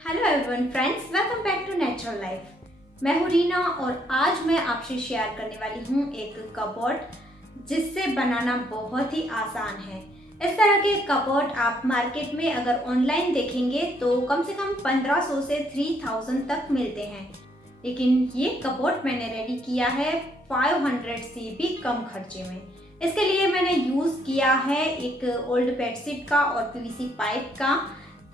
Hello everyone friends, welcome back to natural life. मैं हूँ रीना और आज मैं आपसे शेयर करने वाली हूँ एक कपबोर्ड जिससे बनाना बहुत ही आसान है। इस तरह के कपबोर्ड आप मार्केट में अगर ऑनलाइन देखेंगे तो कम से कम 1500 से 3000 तक मिलते हैं, लेकिन ये कपबोर्ड मैंने रेडी किया है 500 से भी कम खर्चे में। इसके लिए मैंने यूज़ किया है एक ओल्ड बेडशीट का और पीवीसी पाइप का।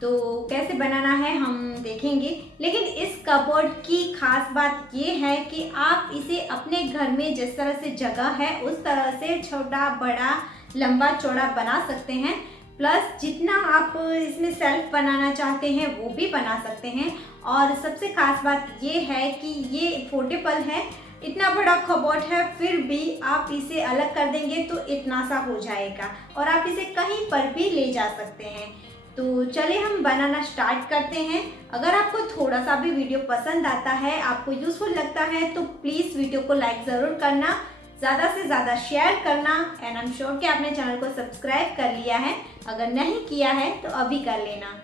तो कैसे बनाना है हम देखेंगे, लेकिन इस कपबोर्ड की खास बात ये है कि आप इसे अपने घर में जिस तरह से जगह है उस तरह से छोटा बड़ा लंबा चौड़ा बना सकते हैं। प्लस जितना आप इसमें सेल्फ बनाना चाहते हैं वो भी बना सकते हैं। और सबसे खास बात ये है कि ये फोल्डेबल है। इतना बड़ा कपबोर्ड है फिर भी आप इसे अलग कर देंगे तो इतना सा हो जाएगा और आप इसे कहीं पर भी ले जा सकते हैं। तो चलिए हम बनाना स्टार्ट करते हैं। अगर आपको थोड़ा सा भी वीडियो पसंद आता है, आपको यूज़फुल लगता है तो प्लीज़ वीडियो को लाइक ज़रूर करना, ज़्यादा से ज़्यादा शेयर करना एंड आई एम श्योर कि आपने चैनल को सब्सक्राइब कर लिया है। अगर नहीं किया है तो अभी कर लेना।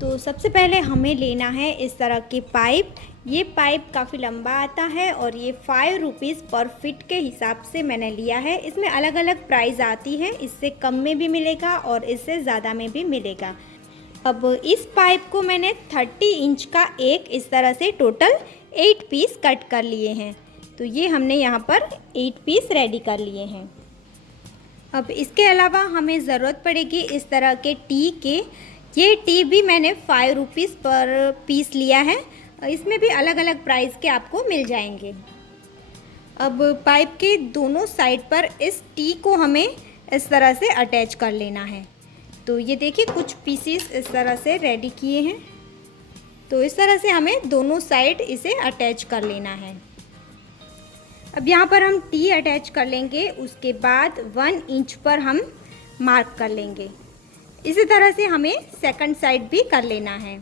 तो सबसे पहले हमें लेना है इस तरह के पाइप। ये पाइप काफ़ी लंबा आता है और ये 5 रुपीज़ पर फीट के हिसाब से मैंने लिया है। इसमें अलग अलग प्राइस आती है, इससे कम में भी मिलेगा और इससे ज़्यादा में भी मिलेगा। अब इस पाइप को मैंने 30 इंच का एक इस तरह से टोटल 8 पीस कट कर लिए हैं। तो ये हमने यहाँ पर 8 पीस रेडी कर लिए हैं। अब इसके अलावा हमें ज़रूरत पड़ेगी इस तरह के टी के। ये टी भी मैंने 5 रुपीज़ पर पीस लिया है। इसमें भी अलग अलग प्राइस के आपको मिल जाएंगे। अब पाइप के दोनों साइड पर इस टी को हमें इस तरह से अटैच कर लेना है। तो ये देखिए कुछ पीसीस इस तरह से रेडी किए हैं। तो इस तरह से हमें दोनों साइड इसे अटैच कर लेना है। अब यहाँ पर हम टी अटैच कर लेंगे, उसके बाद 1 इंच पर हम मार्क कर लेंगे। इसी तरह से हमें सेकंड साइड भी कर लेना है।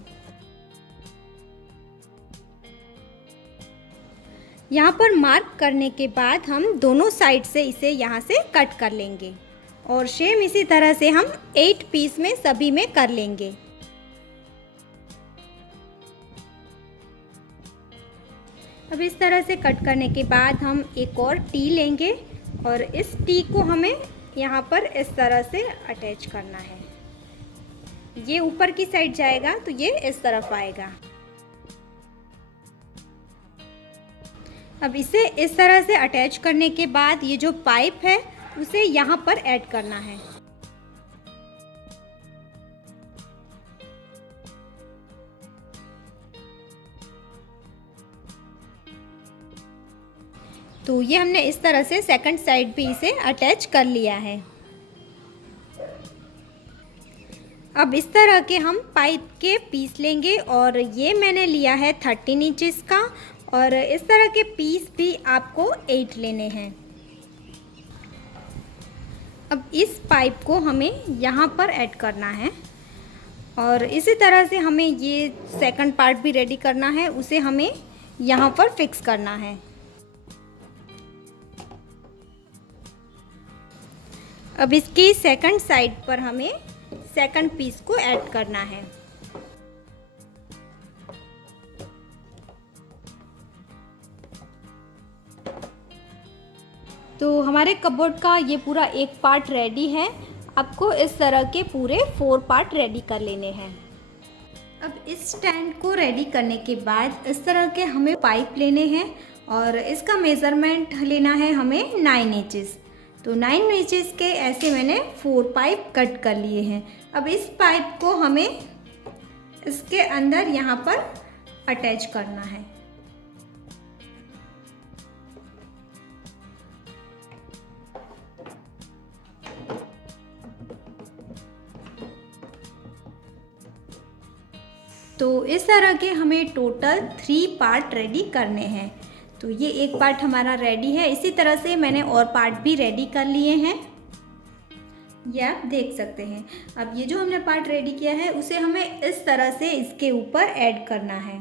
यहाँ पर मार्क करने के बाद हम दोनों साइड से इसे यहाँ से कट कर लेंगे और सेम इसी तरह से हम 8 पीस में सभी में कर लेंगे। अब इस तरह से कट करने के बाद हम एक और टी लेंगे और इस टी को हमें यहाँ पर इस तरह से अटैच करना है। ये ऊपर की साइड जाएगा तो ये इस तरफ आएगा। अब इसे इस तरह से अटैच करने के बाद ये जो पाइप है उसे यहाँ पर ऐड करना है। तो ये हमने इस तरह से सेकंड साइड भी इसे अटैच कर लिया है। अब इस तरह के हम पाइप के पीस लेंगे और ये मैंने लिया है 13 इंचेस का और इस तरह के पीस भी आपको 8 लेने हैं। अब इस पाइप को हमें यहाँ पर ऐड करना है और इसी तरह से हमें ये सेकंड पार्ट भी रेडी करना है, उसे हमें यहाँ पर फिक्स करना है। अब इसकी सेकंड साइड पर हमें सेकंड पीस को ऐड करना है। तो हमारे कपबोर्ड का ये पूरा एक पार्ट रेडी है। आपको इस तरह के पूरे 4 पार्ट रेडी कर लेने हैं। अब इस स्टैंड को रेडी करने के बाद इस तरह के हमें पाइप लेने हैं और इसका मेज़रमेंट लेना है हमें 9 इंचेस। तो 9 इंचेस के ऐसे मैंने 4 पाइप कट कर लिए हैं। अब इस पाइप को हमें इसके अंदर यहाँ पर अटैच करना है। तो इस तरह के हमें टोटल 3 पार्ट रेडी करने हैं। तो ये एक पार्ट हमारा रेडी है। इसी तरह से मैंने और पार्ट भी रेडी कर लिए हैं, ये आप देख सकते हैं। अब ये जो हमने पार्ट रेडी किया है उसे हमें इस तरह से इसके ऊपर ऐड करना है।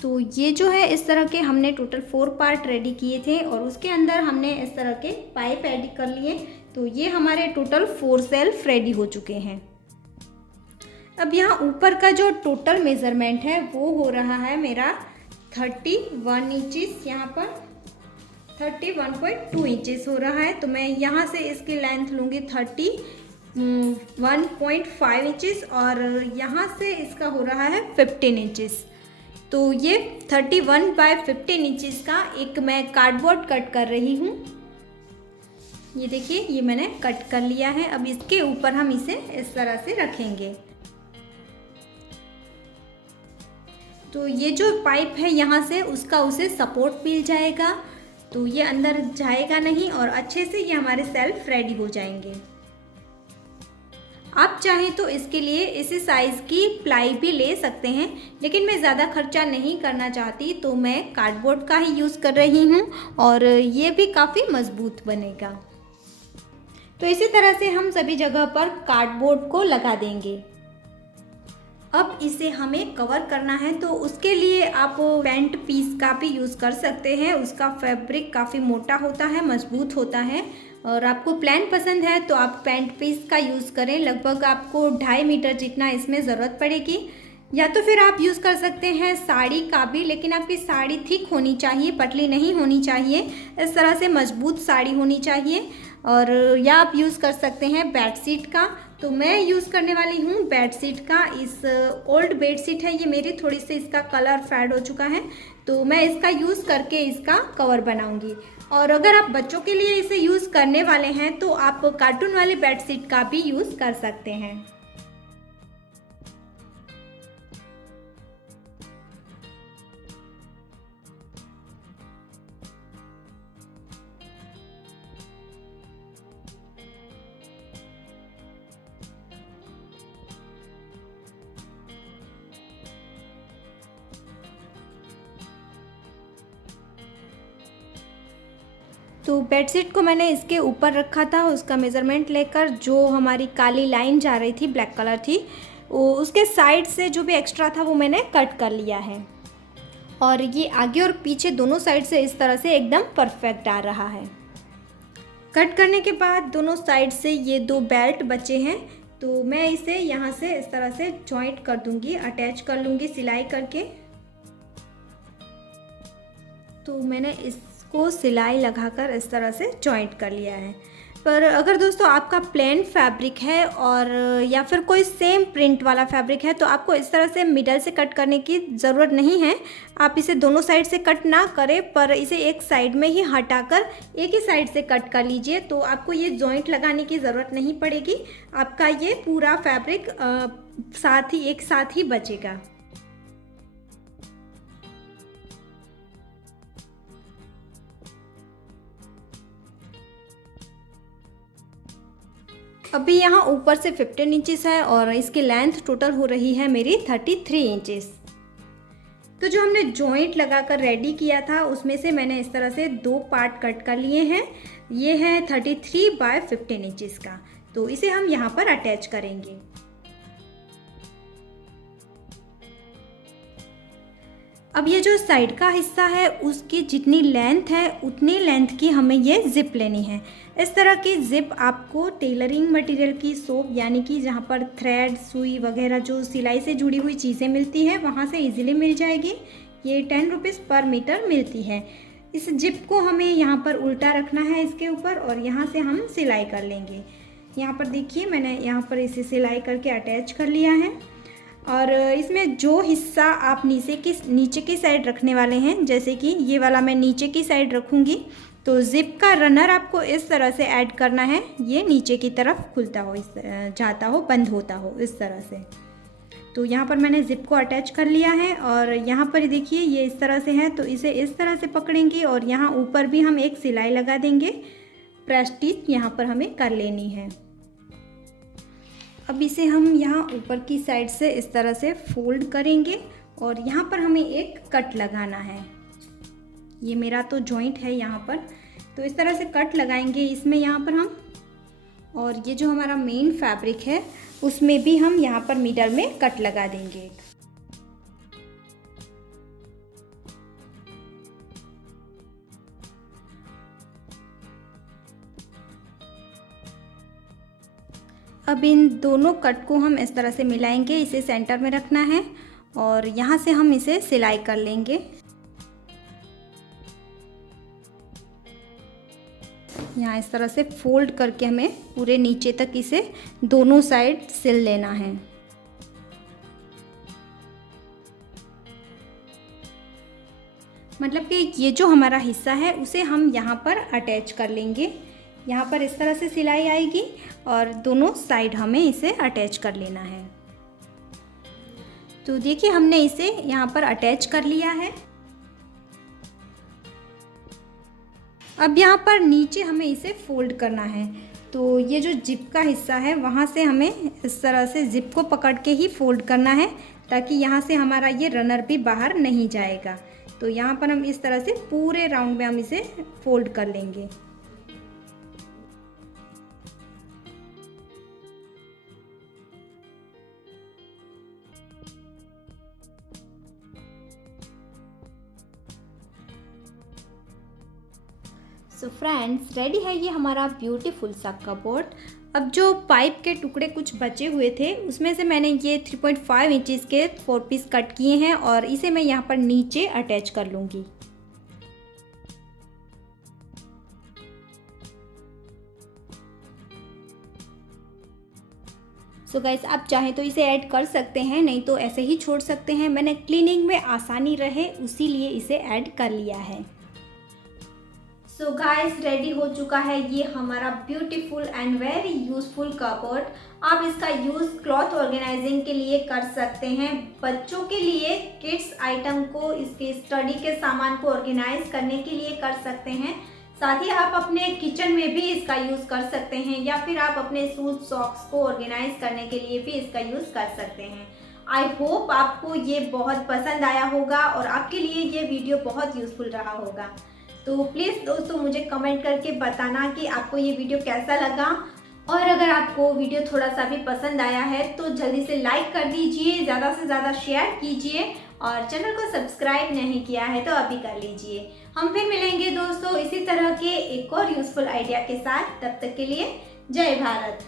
तो तो ये जो है इस तरह के हमने टोटल 4 पार्ट रेडी किए थे और उसके अंदर हमने इस तरह के पाइप ऐड कर लिए। तो ये हमारे टोटल 4 सेल्फ रेडी हो चुके हैं। अब यहाँ ऊपर का जो टोटल मेज़रमेंट है वो हो रहा है मेरा 31 इंचेस, यहाँ पर 31.2 इंचेस हो रहा है। तो मैं यहाँ से इसकी लेंथ लूँगी 31.5 इंचेस और यहाँ से इसका हो रहा है 15 इंचेस। तो ये 31/15 इंचेस का एक मैं कार्डबोर्ड कट कर रही हूँ। ये देखिए, ये मैंने कट कर लिया है। अब इसके ऊपर हम इसे इस तरह से रखेंगे। तो ये जो पाइप है यहाँ से उसका उसे सपोर्ट मिल जाएगा, तो ये अंदर जाएगा नहीं और अच्छे से ये हमारे सेल्फ रेडी हो जाएंगे। आप चाहें तो इसके लिए इसी साइज़ की प्लाई भी ले सकते हैं, लेकिन मैं ज़्यादा खर्चा नहीं करना चाहती तो मैं कार्डबोर्ड का ही यूज़ कर रही हूँ और ये भी काफ़ी मज़बूत बनेगा। तो इसी तरह से हम सभी जगह पर कार्डबोर्ड को लगा देंगे। अब इसे हमें कवर करना है, तो उसके लिए आप पेंट पीस का भी यूज़ कर सकते हैं। उसका फैब्रिक काफ़ी मोटा होता है, मजबूत होता है और आपको प्लेन पसंद है तो आप पेंट पीस का यूज़ करें। लगभग आपको 2.5 मीटर जितना इसमें ज़रूरत पड़ेगी। या तो फिर आप यूज़ कर सकते हैं साड़ी का भी, लेकिन आपकी साड़ी थिक होनी चाहिए, पतली नहीं होनी चाहिए। इस तरह से मजबूत साड़ी होनी चाहिए। और या आप यूज़ कर सकते हैं बेडशीट का। तो मैं यूज़ करने वाली हूँ बेडशीट का। इस ओल्ड बेडशीट है ये मेरी, थोड़ी सी इसका कलर फेड हो चुका है, तो मैं इसका यूज़ करके इसका कवर बनाऊंगी। और अगर आप बच्चों के लिए इसे यूज़ करने वाले हैं तो आप कार्टून वाले बेडशीट का भी यूज़ कर सकते हैं। तो बेडशीट को मैंने इसके ऊपर रखा था, उसका मेज़रमेंट लेकर जो हमारी काली लाइन जा रही थी, ब्लैक कलर थी, वो उसके साइड से जो भी एक्स्ट्रा था वो मैंने कट कर लिया है। और ये आगे और पीछे दोनों साइड से इस तरह से एकदम परफेक्ट आ रहा है। कट करने के बाद दोनों साइड से ये 2 बेल्ट बचे हैं, तो मैं इसे यहाँ से इस तरह से जॉइंट कर दूँगी, अटैच कर लूँगी सिलाई करके। तो मैंने इसको सिलाई लगाकर इस तरह से जॉइंट कर लिया है। पर अगर दोस्तों आपका प्लेन फैब्रिक है और या फिर कोई सेम प्रिंट वाला फैब्रिक है तो आपको इस तरह से मिडल से कट करने की ज़रूरत नहीं है। आप इसे दोनों साइड से कट ना करें, पर इसे एक साइड में ही हटाकर एक ही साइड से कट कर लीजिए, तो आपको ये जॉइंट लगाने की ज़रूरत नहीं पड़ेगी। आपका ये पूरा फैब्रिक एक साथ ही बचेगा। अभी यहाँ ऊपर से 15 इंचेस है और इसकी लेंथ टोटल हो रही है मेरी 33 इंचेस। तो जो हमने जॉइंट लगाकर रेडी किया था उसमें से मैंने इस तरह से 2 पार्ट कट कर लिए हैं। ये है 33/15 इंचेस का, तो इसे हम यहाँ पर अटैच करेंगे। अब ये जो साइड का हिस्सा है उसकी जितनी लेंथ है उतनी लेंथ की हमें ये ज़िप लेनी है। इस तरह की ज़िप आपको टेलरिंग मटेरियल की शॉप, यानी कि जहाँ पर थ्रेड, सुई वगैरह जो सिलाई से जुड़ी हुई चीज़ें मिलती हैं वहाँ से इजीली मिल जाएगी। ये 10 रुपीज़ पर मीटर मिलती है। इस जिप को हमें यहाँ पर उल्टा रखना है इसके ऊपर और यहाँ से हम सिलाई कर लेंगे। यहाँ पर देखिए मैंने यहाँ पर इसे सिलाई करके अटैच कर लिया है। और इसमें जो हिस्सा आप नीचे की साइड रखने वाले हैं, जैसे कि ये वाला मैं नीचे की साइड रखूँगी, तो ज़िप का रनर आपको इस तरह से ऐड करना है। ये नीचे की तरफ खुलता हो, इस जाता हो, बंद होता हो, इस तरह से। तो यहाँ पर मैंने ज़िप को अटैच कर लिया है और यहाँ पर देखिए ये इस तरह से है, तो इसे इस तरह से पकड़ेंगे और यहाँ ऊपर भी हम एक सिलाई लगा देंगे। प्रेस स्टिच यहाँ पर हमें कर लेनी है। अब इसे हम यहाँ ऊपर की साइड से इस तरह से फोल्ड करेंगे और यहाँ पर हमें एक कट लगाना है। ये मेरा तो जॉइंट है यहाँ पर, तो इस तरह से कट लगाएंगे इसमें यहाँ पर हम। और ये जो हमारा मेन फैब्रिक है उसमें भी हम यहाँ पर मिडल में कट लगा देंगे। अब इन दोनों कट को हम इस तरह से मिलाएंगे, इसे सेंटर में रखना है और यहाँ से हम इसे सिलाई कर लेंगे। यहाँ इस तरह से फोल्ड करके हमें पूरे नीचे तक इसे दोनों साइड सिल लेना है। मतलब कि ये जो हमारा हिस्सा है उसे हम यहाँ पर अटैच कर लेंगे। यहाँ पर इस तरह से सिलाई आएगी और दोनों साइड हमें इसे अटैच कर लेना है। तो देखिए हमने इसे यहाँ पर अटैच कर लिया है। अब यहाँ पर नीचे हमें इसे फोल्ड करना है। तो ये जो जिप का हिस्सा है वहाँ से हमें इस तरह से जिप को पकड़ के ही फोल्ड करना है, ताकि यहाँ से हमारा ये रनर भी बाहर नहीं जाएगा। तो यहाँ पर हम इस तरह से पूरे राउंड में हम इसे फोल्ड कर लेंगे। सो फ्रेंड्स, रेडी है ये हमारा ब्यूटीफुल सा कपबोर्ड। अब जो पाइप के टुकड़े कुछ बचे हुए थे उसमें से मैंने ये 3.5 इंचेस के 4 पीस कट किए हैं और इसे मैं यहाँ पर नीचे अटैच कर लूँगी। सो गाइस, आप चाहें तो इसे ऐड कर सकते हैं, नहीं तो ऐसे ही छोड़ सकते हैं। मैंने क्लीनिंग में आसानी रहे उसीलिए इसे ऐड कर लिया है। सो गाइस, रेडी हो चुका है ये हमारा beautiful and very useful cupboard. आप इसका यूज़ क्लॉथ ऑर्गेनाइजिंग के लिए कर सकते हैं। बच्चों के लिए किड्स आइटम को, इसके स्टडी के सामान को ऑर्गेनाइज करने के लिए कर सकते हैं। साथ ही आप अपने किचन में भी इसका यूज़ कर सकते हैं, या फिर आप अपने शूज सॉक्स को ऑर्गेनाइज करने के लिए भी इसका यूज़ कर सकते हैं। आई होप आपको ये बहुत पसंद आया होगा और आपके लिए ये वीडियो बहुत यूज़फुल रहा होगा। तो प्लीज़ दोस्तों मुझे कमेंट करके बताना कि आपको ये वीडियो कैसा लगा, और अगर आपको वीडियो थोड़ा सा भी पसंद आया है तो जल्दी से लाइक कर दीजिए, ज़्यादा से ज़्यादा शेयर कीजिए, और चैनल को सब्सक्राइब नहीं किया है तो अभी कर लीजिए। हम फिर मिलेंगे दोस्तों इसी तरह के एक और यूज़फुल आइडिया के साथ। तब तक के लिए जय भारत।